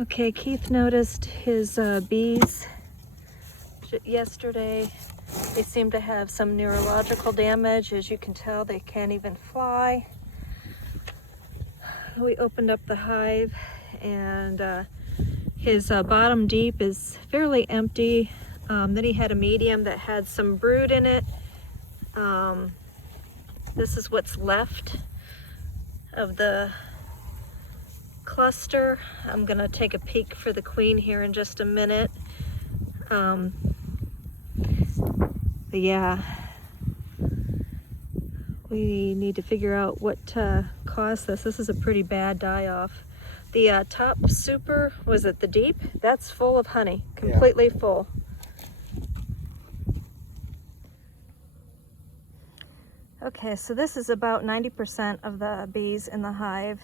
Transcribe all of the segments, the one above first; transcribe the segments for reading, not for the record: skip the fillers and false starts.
Okay, Keith noticed his bees yesterday. They seem to have some neurological damage. As you can tell, they can't even fly. We opened up the hive and his bottom deep is fairly empty. Then he had a medium that had some brood in it. This is what's left of the cluster. I'm gonna take a peek for the queen here in just a minute. But yeah, we need to figure out what caused this. This is a pretty bad die-off. The top super, was it the deep? That's full of honey, completely full. Okay, so this is about 90% of the bees in the hive.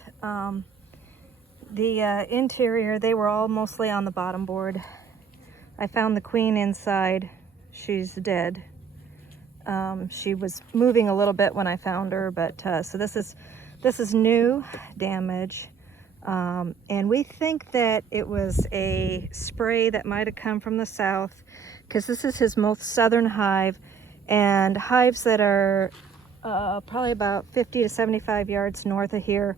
The interior, they were all mostly on the bottom board. I found the queen inside. She's dead. She was moving a little bit when I found her, but so this is new damage. And we think that it was a spray that might have come from the south, because this is his most southern hive, and hives that are probably about 50 to 75 yards north of here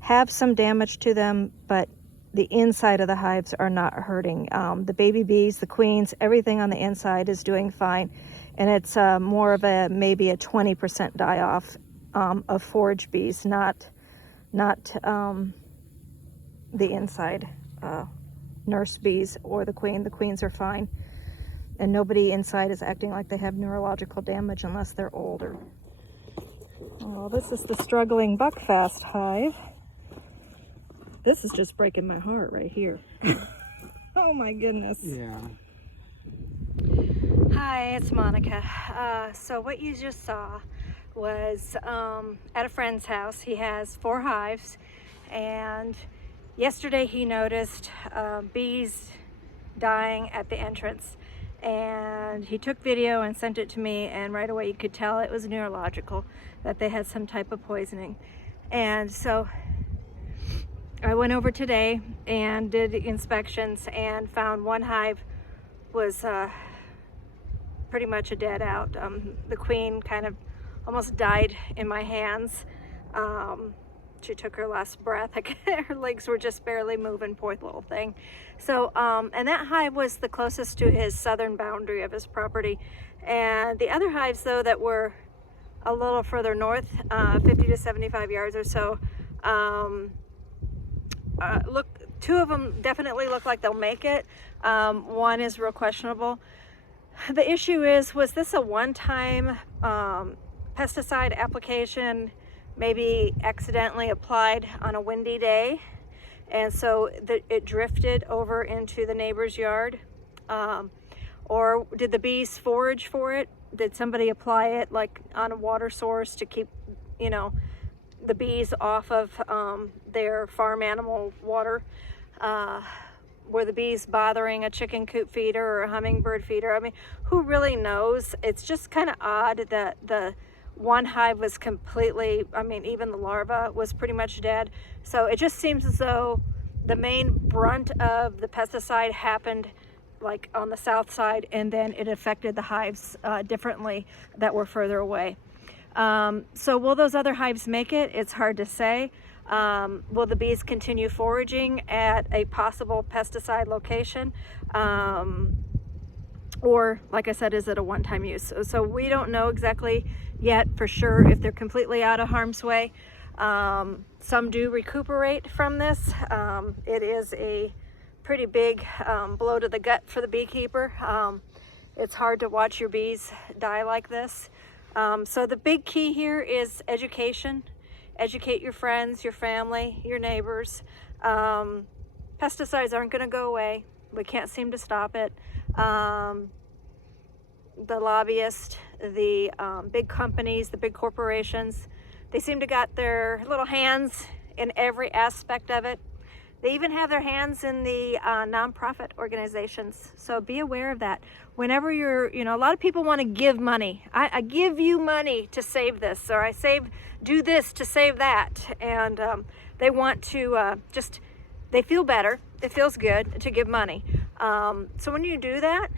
have some damage to them, but the inside of the hives are not hurting. The baby bees, the queens, everything on the inside is doing fine, and it's more of a maybe a 20% die-off of forage bees, not the inside nurse bees or the queen. The queens are fine, and nobody inside is acting like they have neurological damage unless they're older. Oh, this is the struggling buckfast hive. This is just breaking my heart right here. Oh my goodness. Yeah. Hi, it's Monica. So what you just saw was at a friend's house. He has 4 hives, and yesterday he noticed bees dying at the entrance, and he took video and sent it to me, and right away you could tell it was neurological, that they had some type of poisoning. And so I went over today and did inspections and found one hive was pretty much a dead out. The queen kind of almost died in my hands. She took her last breath. Her legs were just barely moving, poor little thing. So, and that hive was the closest to his southern boundary of his property. And the other hives, though, that were a little further north, 50 to 75 yards or so, look, 2 of them definitely look like they'll make it. One is real questionable. The issue is, was this a one-time pesticide application, maybe accidentally applied on a windy day, and so it drifted over into the neighbor's yard? Or did the bees forage for it? Did somebody apply it like on a water source to keep, you know, the bees off of their farm animal water? Were the bees bothering a chicken coop feeder or a hummingbird feeder? I mean, who really knows? It's just kind of odd that the one hive was completely, I mean, even the larva was pretty much dead. So it just seems as though the main brunt of the pesticide happened like on the south side, and then it affected the hives differently that were further away. So will those other hives make it? It's hard to say. Will the bees continue foraging at a possible pesticide location? Or, like I said, is it a one-time use? So we don't know exactly yet for sure if they're completely out of harm's way. Some do recuperate from this. It is a pretty big blow to the gut for the beekeeper. It's hard to watch your bees die like this. So the big key here is education. Educate your friends, your family, your neighbors. Pesticides aren't going to go away. We can't seem to stop it. The lobbyists, the big companies, the big corporations, they seem to got their little hands in every aspect of it. They even have their hands in the nonprofit organizations. So be aware of that. Whenever you're, you know, a lot of people want to give money. I give you money to save this, or do this to save that. And they want to they feel better it feels good to give money. So when you do that,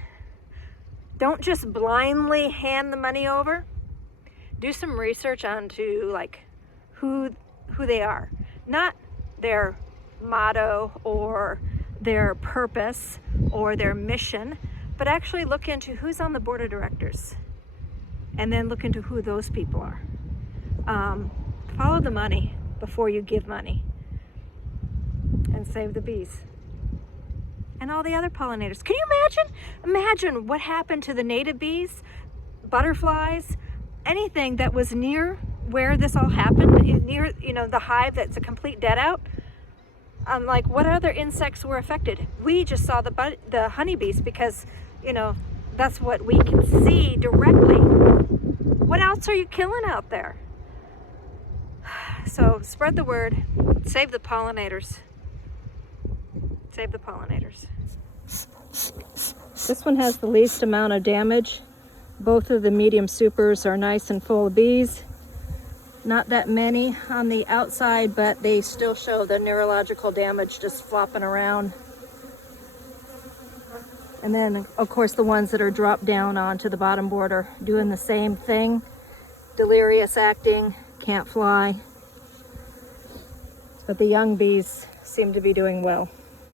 don't just blindly hand the money over. Do some research onto like who they are, not their motto or their purpose or their mission, but actually look into who's on the board of directors, and then look into who those people are. Follow the money before you give money, and save the bees and all the other pollinators. Can you imagine what happened to the native bees, butterflies, anything that was near where this all happened, near, you know, the hive that's a complete dead out? Like, what other insects were affected? We just saw the honeybees because, you know, that's what we can see directly. What else are you killing out there? So spread the word, save the pollinators. Save the pollinators. This one has the least amount of damage. Both of the medium supers are nice and full of bees. Not that many on the outside, but they still show the neurological damage just flopping around. And then, of course, the ones that are dropped down onto the bottom board are doing the same thing. Delirious acting, can't fly. But the young bees seem to be doing well.